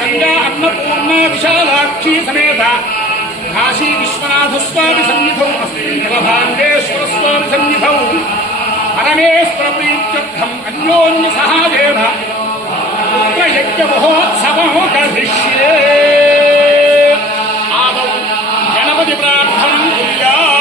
गंगा अन्नपूर्णा विशालाक्षी समेत काशी विश्वनाथ स्वामी सन्निधौ भांगेश्वर स्वामी सन्निधौ परमेश्वर प्रीत्यर्थम अन्योन्य सहायेन पुत्र यज्ञ महोत्सवं करिष्ये। आदौ गणपति प्रार्थना कुर्यात्।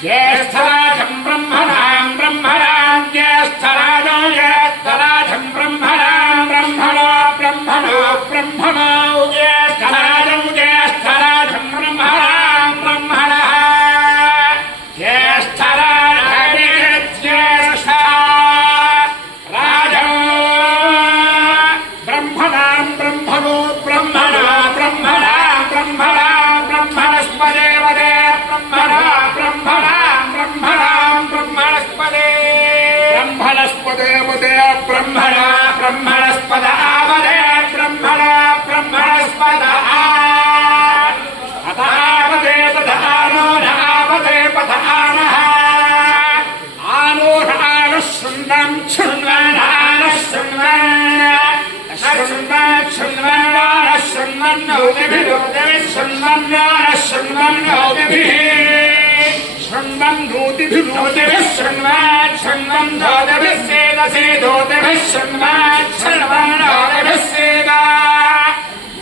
ज्येष्ठराजं ब्रह्मणां ब्रह्मणां ज्येष्ठराजो ज्येष्ठराजं ब्रह्मणां ब्रह्मणो ब्रह्मणो ब्रह्मणो ज्येष्ठराजं ज्येष्ठराजं ब्रह्मणां ब्रह्मणः ज्येष्ठराजे ज्येष्ठराजो ब्रह्मणां ब्रह्मणो ब्रह्मणो ब्रह्मणां ब्रह्मणां ब्रह्मणस्पदे वदे ब्रह्मणा ब्रह्मणा ब्रह्मणस्पद आवदे ब्रह्मणा ब्रह्मणस्पद अथ आवदे तथ आनो न आवदे पथ आनः आनो न आनः शृण्वन् शृण्वन् आनः शृण्वन् शृण्वन् शृण्वन् शृण्वन्नोतिभिः शृण्वन् शृण्वन्नोतिभिः शृण्वन् नोतिभिः शृण्वन् शृण्वन् नोतिभिः सेदसे दोतिभिः शृण्वन् शृण्वन् नोतिभिः सेदा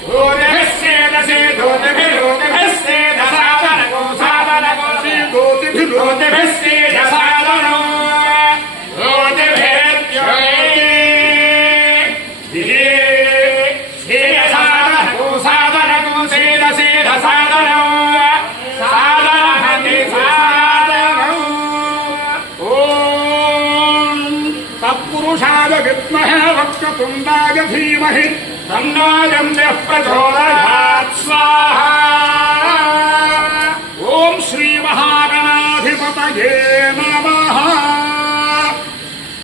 दोतिभिः सेदसे दोतिभिः सेदसादनको सादनको दोतिभिः दोतिभिः सेदसादनो सेदसादनको सादनको सेदसेदसादनो पुरुषाय विद्महे वक्रतुण्डाय धीमहि तन्नो यः प्रचोदयात् स्वाहा। ॐ श्री महागणाधिपतये नमः।